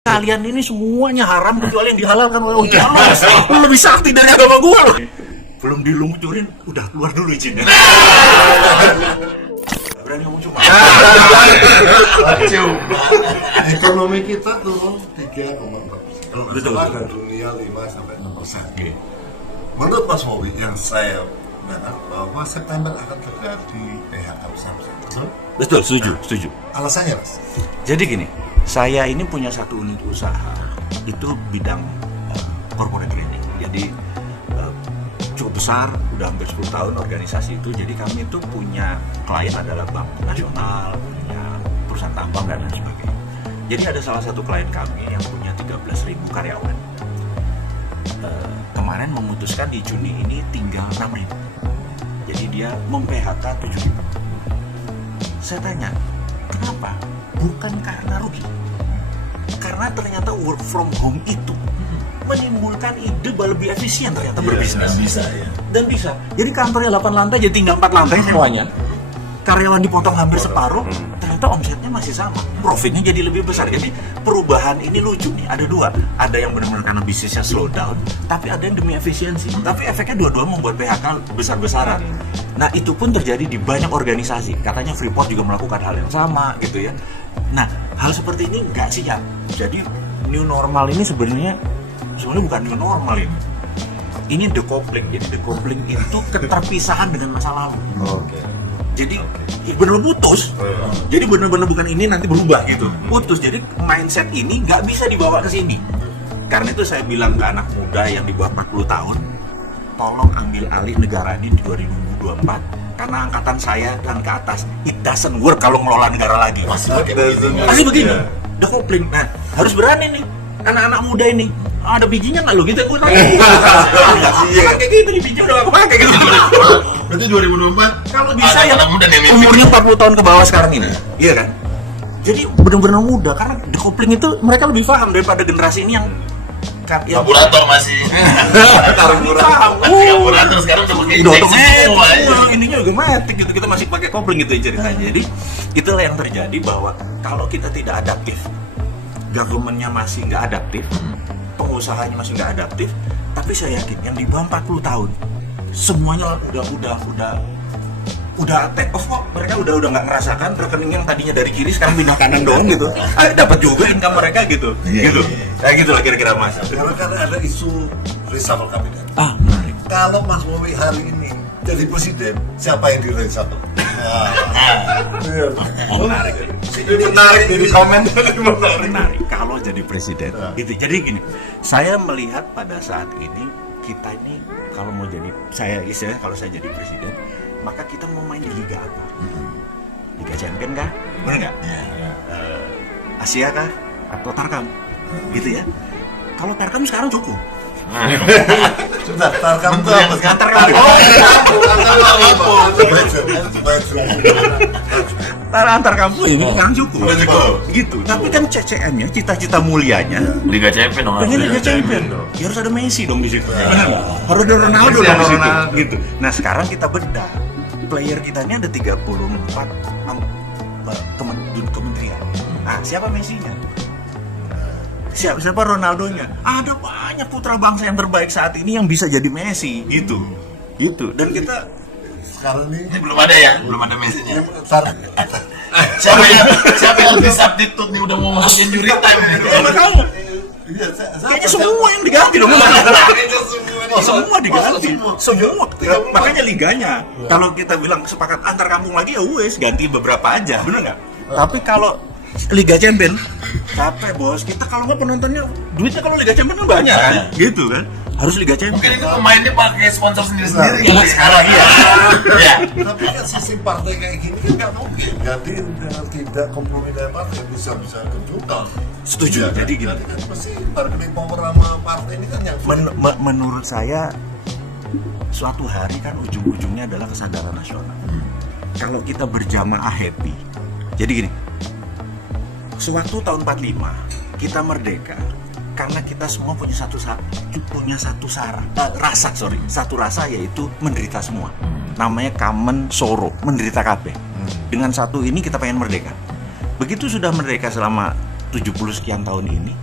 Kalian ini semuanya haram kecuali yang dihalalkan oleh Allah. Lu lebih sakti dari agama gua loh. Belum diluncurin, udah keluar dulu izinnya. Berani ngomong cuma. Ekonomi kita turun 3,4%. Betul. Dunia 5-6%. Menurut Mas Mowi yang saya dengar bahwa September akan terjadi PHK besar-besaran. Betul, setuju. Alasannya, Mas? Jadi gini, saya ini punya satu unit usaha, itu bidang corporate training. Jadi cukup besar, udah hampir 10 tahun organisasi itu. Jadi kami itu punya klien adalah bank nasional, punya perusahaan tambang dan lain sebagainya. Jadi ada salah satu klien kami yang punya 13.000 karyawan. Kemarin memutuskan di Juni ini tinggal 6.000. Jadi dia mem-PHK 7.000. Saya tanya, kenapa? Bukan karena rugi. Karena ternyata work from home itu menimbulkan ide lebih efisien ternyata berbisnis. Dan bisa. Jadi kantornya 8 lantai jadi tinggal 4 lantai semuanya. Karyawan dipotong hampir separuh, ternyata omsetnya masih sama. Profitnya jadi lebih besar. Jadi perubahan ini lucu nih. Ada dua. Ada yang benar-benar karena bisnisnya slow down, tapi ada yang demi efisiensi. Tapi efeknya dua-dua membuat PHK besar-besaran. Nah, itu pun terjadi di banyak organisasi. Katanya Freeport juga melakukan hal yang sama gitu ya. Nah, hal seperti ini nggak siap. Jadi new normal ini sebenarnya bukan new normal ini. Ini decoupling. Jadi decoupling itu keterpisahan dengan masa lalu. Jadi benar-benar putus. Jadi benar-benar bukan ini nanti berubah gitu. Putus. Jadi mindset ini nggak bisa dibawa ke sini. Karena itu saya bilang ke anak muda yang di bawah 40 tahun, tolong ambil alih negara ini di 2024. Karena angkatan saya dan ke atas, it doesn't work kalau ngelola negara lagi. Pasti begini. Decoupling. Nah, harus berani nih anak-anak muda ini. Ada bijinya nggak lo gitu? Gue tanya. Kayak gitu nih, biji udah gak kepake gitu. Berarti 2024 Kalau bisa yang umurnya 40 tahun ke bawah sekarang ini, iya kan? Jadi benar-benar muda karena decoupling itu mereka lebih paham daripada generasi ini yang karburator masih karburator sekarang udah pakai injeksi ininya juga matic gitu, kita masih pakai kopling gitu ceritanya. Jadi itulah yang terjadi bahwa kalau kita tidak adaptif, government-nya masih nggak adaptif, pengusahanya masih nggak adaptif, tapi saya yakin yang di bawah 40 tahun semuanya udah take off kok. Mereka udah nggak ngerasakan rekening yang tadinya dari kiri sekarang pindah kanan doang gitu. Dapat juga income mereka gitu. Gitu. Kayak gitu lah kira-kira Mas. Karena ada isu reshuffle kabinet. Menarik. Kalau Mas Mowi hari ini jadi presiden, siapa yang di reshuffle? menarik di komen. Menarik kalau jadi presiden. Gitu. Jadi gini, saya melihat pada saat ini kita ini kalau mau jadi kalau saya jadi presiden, maka kita mau main di liga apa? Liga Champion kah? Benar nggak? Asia kah? Atau Tarkam? Gitu ya. Kalau Tarkam sekarang cukup. Sudah, Tarkam itu apa? Antar kampung ini sekarang cukup. Gitu. Tapi kan CCM-nya, cita-cita mulianya Liga Champion dong. pengen Liga Champion. Ya harus ada Messi dong di situ. Harus ada Ronaldo dong di situ. Gitu. Nah, sekarang kita bedah. Player kita ini ada 34 kementerian. Nah, siapa Messi-nya? Siapa Ronaldonya? Ada banyak putra bangsa yang terbaik saat ini yang bisa jadi Messi gitu. Dan kita Sekarang ini belum ada ya, belum ada Messi-nya. Siapa yang lebih substitute nih udah mau masuk injury time nih? sama kamu. Kayaknya semua yang diganti dong. Semua diganti. Semua. Makanya liganya. Kalau kita bilang sepakat antar kampung lagi ya wes ganti beberapa aja. Bener nggak? Tapi kalau Liga Champion capek bos. Kita kalau nggak penontonnya duitnya kalau Liga Champion kan banyak kan? Gitu kan? Harus Liga Champion. Mungkin itu pemainnya pakai sponsor sendiri ya sekarang ya. tapi kan sistem partai kayak gini kan nggak mungkin gantiin dengan tidak kompromi dengan partai bisa kejutan. Setuju. Jadi gini. Kan pasti bargaining power sama partai ini kan yang menurut saya suatu hari kan ujung-ujungnya adalah kesadaran nasional. Kalau kita berjamaah happy. Jadi gini. Sewaktu tahun 45 kita merdeka karena kita semua punya satu rasa yaitu menderita semua. Namanya common sorrow, menderita kabeh. Dengan satu ini kita pengen merdeka. Begitu sudah merdeka selama 70 sekian tahun ini,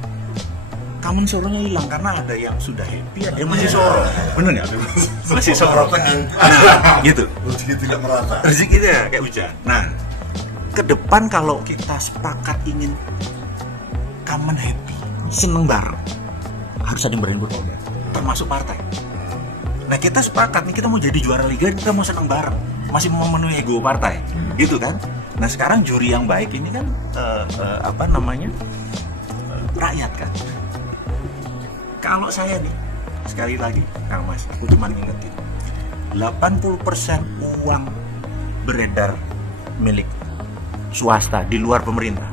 common sorrow-nya hilang karena ada yang sudah happy, ada yang masih sorrow. Bener nggak? Masih sorrow. Nah, gitu. Rezeki tidak merata. Rezekinya kayak hujan. Nah, ke depan kalau kita sepakat ingin common happy, seneng bareng, harus ada yang berani berkorban, termasuk partai. Nah, kita sepakat nih, kita mau jadi juara liga, kita mau seneng bareng, masih mau memenuhi ego partai, gitu kan? Nah, sekarang juri yang baik ini kan rakyat kan. Kalau saya nih, sekali lagi, Kang Mas, aku cuma ngingetin, 80% uang beredar milik swasta di luar pemerintah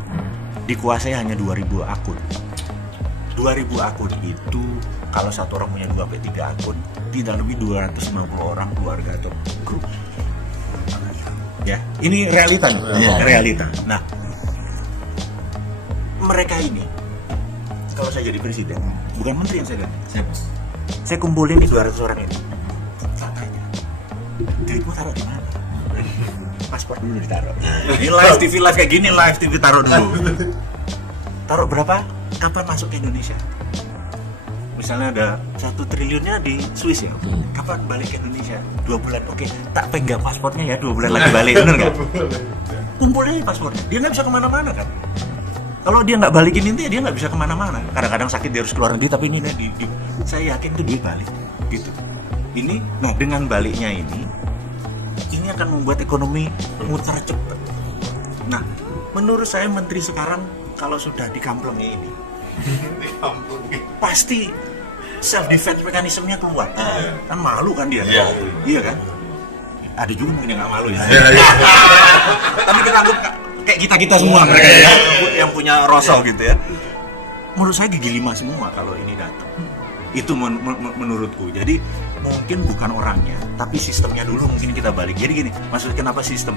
dikuasai hanya 2.000 akun. 2.000 akun itu kalau satu orang punya 2-3 akun, tidak lebih 250 orang keluarga atau grup. Ya, ini realita nih, realita. Nah, mereka ini kalau saya jadi presiden, bukan menteri yang saya ganti. Saya kumpulin nih 200 orang ini. Katanya, duit gua taruh di mana? Paspor dulu ditaruh. Ini live TV live kayak gini, live TV taruh dulu. Taruh berapa? Kapan masuk ke Indonesia? Misalnya ada 1 triliunnya di Swiss ya. Kapan balik ke Indonesia? 2 bulan. Oke, tak pegang paspornya ya, 2 bulan lagi balik, bener nggak? Kumpulin paspornya. Dia nggak bisa kemana-mana kan? Kalau dia nggak balikin ini, dia nggak bisa kemana-mana. Kadang-kadang sakit dia harus keluar negeri, tapi ini saya yakin tuh dia balik, gitu. Ini, nah dengan baliknya ini akan membuat ekonomi muter cepat. Nah, menurut saya menteri sekarang kalau sudah dikamplengi ini, pasti self defense mekanismenya keluar. Kan malu kan dia, iya kan? Ada juga mungkin yang nggak malu ya. Tapi kita anggap kayak kita semua mereka yang punya rosol gitu ya. Menurut saya gigi 5 semua kalau ini datang. Itu menurutku. Jadi mungkin bukan orangnya, tapi sistemnya dulu mungkin kita balik. Jadi gini, maksudnya kenapa sistem?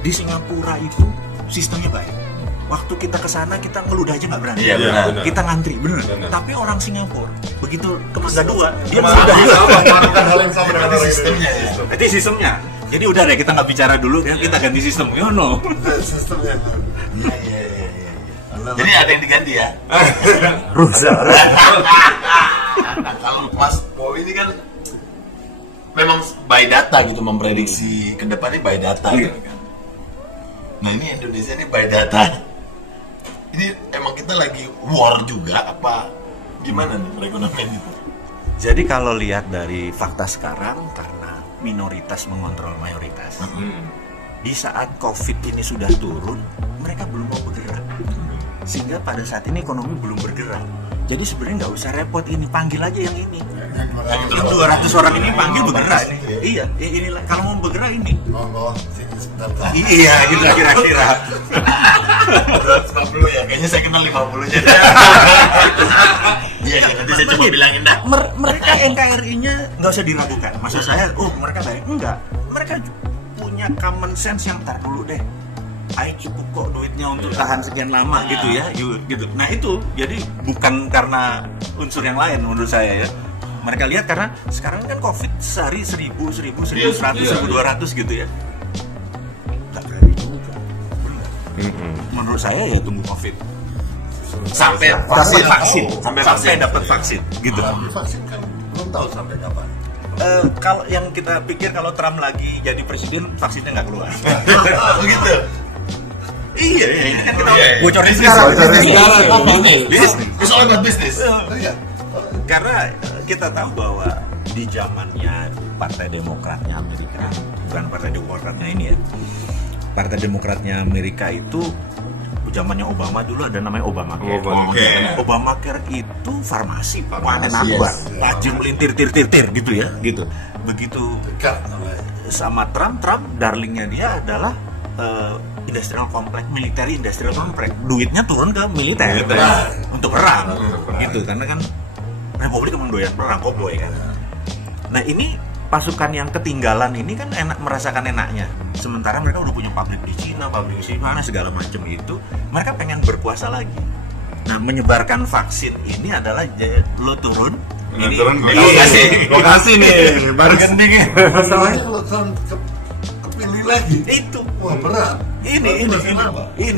Di Singapura itu sistemnya baik. Waktu kita ke sana kita ngeludah aja nggak berani. Benar. Kita ngantri, bener. Tapi orang Singapura begitu ke Mangga 2, dia ngeludah juga. Melakukan hal yang sama dengan orang sistemnya. Jadi sistemnya. Jadi udah deh kita nggak bicara dulu, kita ganti sistem. No. Sistemnya. Iya. Jadi ada yang diganti ya. Rusak. Nah, kalau Mas Bowie ini kan memang by data gitu, memprediksi ke depannya by data gitu kan. Nah, ini Indonesia ini by data. Ini emang kita lagi war juga apa gimana nih perekonomian itu? Jadi kalau lihat dari fakta sekarang, karena minoritas mengontrol mayoritas, di saat COVID ini sudah turun, mereka belum mau bergerak. Sehingga pada saat ini ekonomi belum bergerak. Jadi sebenarnya nggak usah repot ini, panggil aja yang ini. Yang 200 orang ini panggil bergerak. Iya, ini kalau mau bergerak ini. Oh, sini sebentar. Iya, gitu kira-kira. 150 ya, kayaknya saya kenal 50-nya. Iya, nanti saya coba bilangin dah. Mereka NKRI-nya nggak usah diragukan. Maksud saya, mereka baik. Enggak, mereka punya common sense yang tar dulu deh. Cukup kok duitnya untuk tahan sekian lama gitu ya, gitu. Nah itu, jadi bukan karena unsur yang lain menurut saya ya. Mereka lihat karena sekarang kan COVID sehari 1.000, 1.100, 1.200 gitu ya. Nggak berani juga. Menurut saya ya tunggu COVID. Sampai dapat vaksin, sampai dapat vaksin, gitu. Vaksin kan belum tahu sampai kapan. Kalau yang kita pikir kalau Trump lagi jadi presiden, vaksinnya nggak keluar. Begitu. Iya, ini kan kita bocorin sekarang. Bisnis. It's all about business. Iya. Karena kita tahu bahwa di zamannya Partai Demokratnya Amerika, bukan Partai Demokratnya ini ya, Partai Demokratnya Amerika itu zamannya Obama dulu ada namanya Obamacare. Obamacare itu farmasi, panen akbar, tajam melintir tir gitu ya, gitu. Begitu sama Trump darlingnya dia adalah industrial complex, military industrial complex. Duitnya turun ke militer untuk perang, gitu. Karena kan Republik emang doyan perang, cowboy kan. Nah ini pasukan yang ketinggalan ini kan enak, merasakan enaknya. Sementara mereka udah punya pabrik di Cina, pabrik di mana segala macam itu. Mereka pengen berkuasa lagi. Nah menyebarkan vaksin ini adalah lo turun. Ini lokasi nih, baru gending. Masalahnya kalau Trump kepilih lagi, itu wah berat. Ini.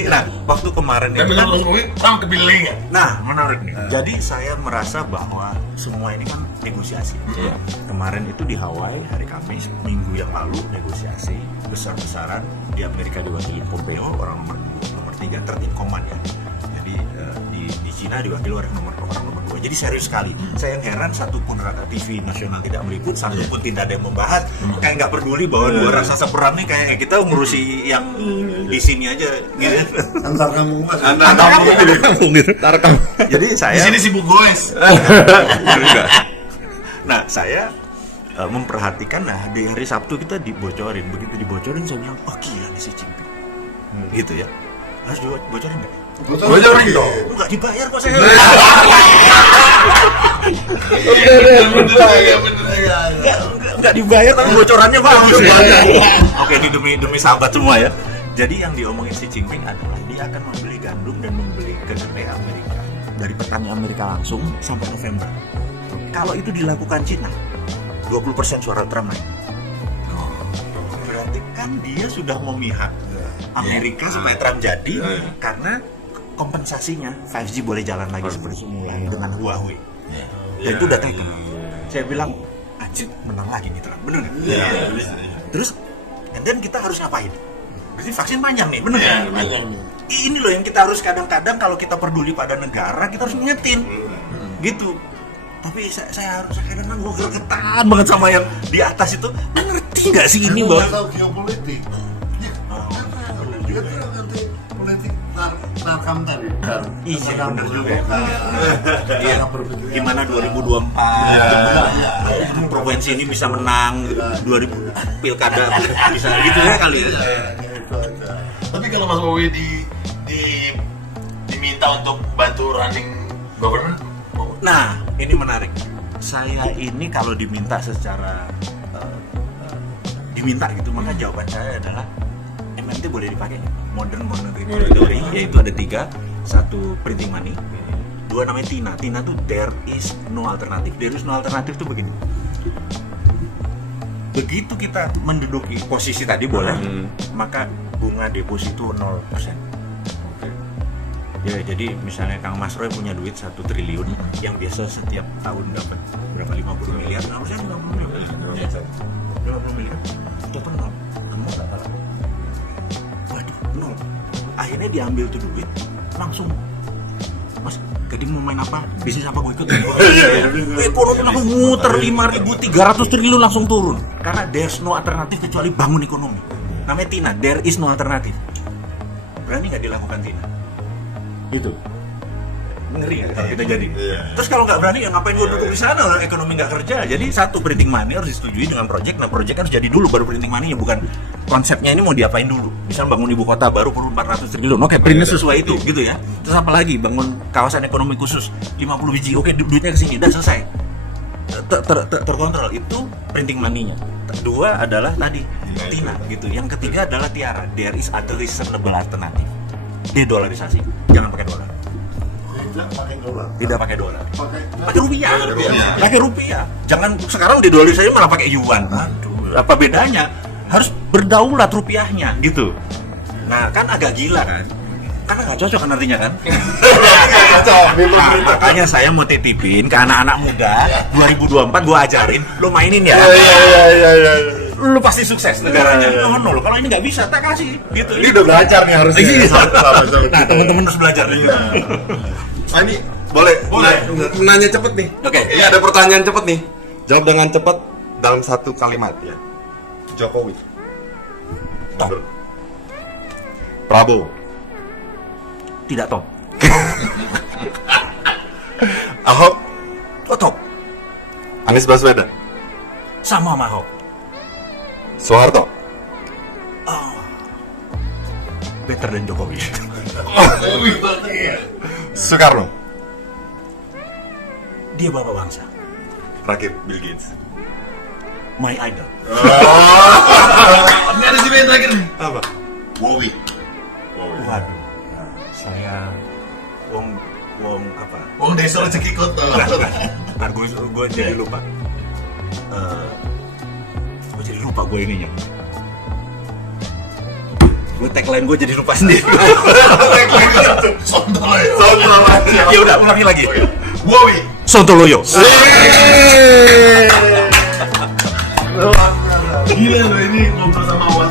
Nah, waktu kemarin Tapi itu kan, kalau Mas Bowie kamu kepilih nggak? nah menarik nih. Jadi saya merasa bahwa semua ini kan negosiasi. Kemarin itu di Hawaii hari Kamis, minggu yang lalu negosiasi besar-besaran di Amerika diwakili Pompeo, orang nomor 3 third in command ya. Jadi di Cina diwakili orang nomor 2. Jadi serius sekali. Saya yang heran satupun TV nasional tidak meliput, satupun tidak ada yang membahas. Kayak nggak peduli bahwa dua raksasa perang nih kayak kita ngurusi yang di sini aja. Gitu. Antar kamu mas. Antar kampung gitu. Jadi Di saya sini sibuk goes. Nah, saya memperhatikan, nah di hari Sabtu kita dibocorin. Begitu dibocorin saya bilang, oh gila nih si Jinping. Gitu ya. Harus dibocorin nggak? Bocorin dong. Enggak dibayar kok saya. Enggak dibayar tapi bocorannya bagus ya. Oke, ini demi sahabat semua ya. Jadi yang diomongin si Jinping adalah dia akan membeli gandum dan membeli kedelai Amerika dari petani Amerika langsung sampai November. Kalau itu dilakukan Cina, 20% suara Trump naik. Berarti kan dia sudah memihak Amerika supaya Trump jadi karena kompensasinya 5G boleh jalan lagi seperti semula dengan Huawei. Dan itu udah taken. Saya bilang, anjir menang lagi nih Trump, bener nggak? Terus, and then kita harus ngapain? Berarti vaksin panjang nih, bener nggak? Ini loh yang kita harus kadang-kadang kalau kita peduli pada negara, kita harus ngingetin. Gitu. Tapi saya harus kadang-kadang gue gregetan banget sama yang di atas itu. Ngerti nggak sih ini, Bang? Tahu geopolitik. Dia tuh ngerti politik narkam tadi. Iya bener juga. Iya berpikir. Gimana 2024? Provinsi ini bisa menang 2000 pilkada bisa gitu ya kali ya. Itu aja. Tapi kalau Mas Bowie diminta untuk bantu running government, Nah, ini menarik. Saya ini kalau diminta secara diminta gitu, maka jawaban saya adalah MMT boleh dipakai. Modern Monetary Theory, yaitu ada 3, 1 printing money, 2 namanya TINA. TINA tuh there is no alternative. There is no alternative tuh begini. Begitu kita menduduki posisi tadi boleh, maka bunga deposito 0%. Ya, jadi misalnya Kang Mas Roy punya duit 1 triliun yang biasa setiap tahun dapat berapa 50 miliar, nah saya 50 miliar. 50 miliar. Total 0. Kamu enggak tahu. Waduh, 0. Akhirnya diambil tuh duit langsung. Mas, jadi mau main apa? Bisnis apa gue ikut? Ekonomi langsung muter 5.300 triliun langsung turun. Karena there's no alternative kecuali bangun ekonomi. Namanya TINA, there is no alternative. Berani nggak dilakukan TINA? Gitu. Ngeri ya kalau kita jadi. Terus kalau nggak berani ya ngapain gue duduk di sana, orang ekonomi nggak kerja. Jadi 1 printing money harus disetujui dengan project. Nah project harus jadi dulu baru printing money, ya bukan konsepnya ini mau diapain dulu. Misal bangun ibu kota baru perlu 400 triliun. Oke, printnya sesuai itu gitu ya. Terus apa lagi? Bangun kawasan ekonomi khusus 50 biji. Oke, duitnya ke sini udah selesai. Terkontrol. Itu printing money-nya. 2 adalah tadi TINA gitu. Yang ketiga adalah TIARA. There is other reasonable alternative. Dedolarisasi. Jangan pakai dolar. Tidak pakai dolar. Pakai rupiah. Pakai rupiah. Jangan sekarang dedolarisasi malah pakai yuan. Aduh, apa bedanya? Harus berdaulat rupiahnya gitu. Nah, kan agak gila kan? Karena nggak cocok kan artinya kan? Nah, makanya saya mau titipin ke anak-anak muda 2024 gua ajarin, lu mainin ya. Lu pasti sukses negaranya. Kalau ini nggak bisa, tak kasih gitu. Ini udah belajar nih harusnya. Nah, teman-teman harus belajar nih. Nah, ini boleh. Nanya cepet nih. Oke. Ini ada pertanyaan cepet nih. Jawab dengan cepet dalam 1 kalimat ya. Jokowi. Top. Prabowo. Tidak top. Ahok. Oh, top. Anies Baswedan. Sama Ahok. Soeharto. Better than Jokowi. Soekarno. Dia bapak bangsa. Terakhir Bill Gates. My idol. Ini ada sih yang terakhir. Apa? Bowie. Waduh. Saya wong apa? Wong desa rezeki kota. Ntar gue jadi lupa. Gue jadi lupa gue ininya. Gue tagline gue jadi lupa sendiri. Sontoloyo. Ya udah, ulangi lagi. Wowi. Sontoloyo. Gila lo ini ngobrol sama Mas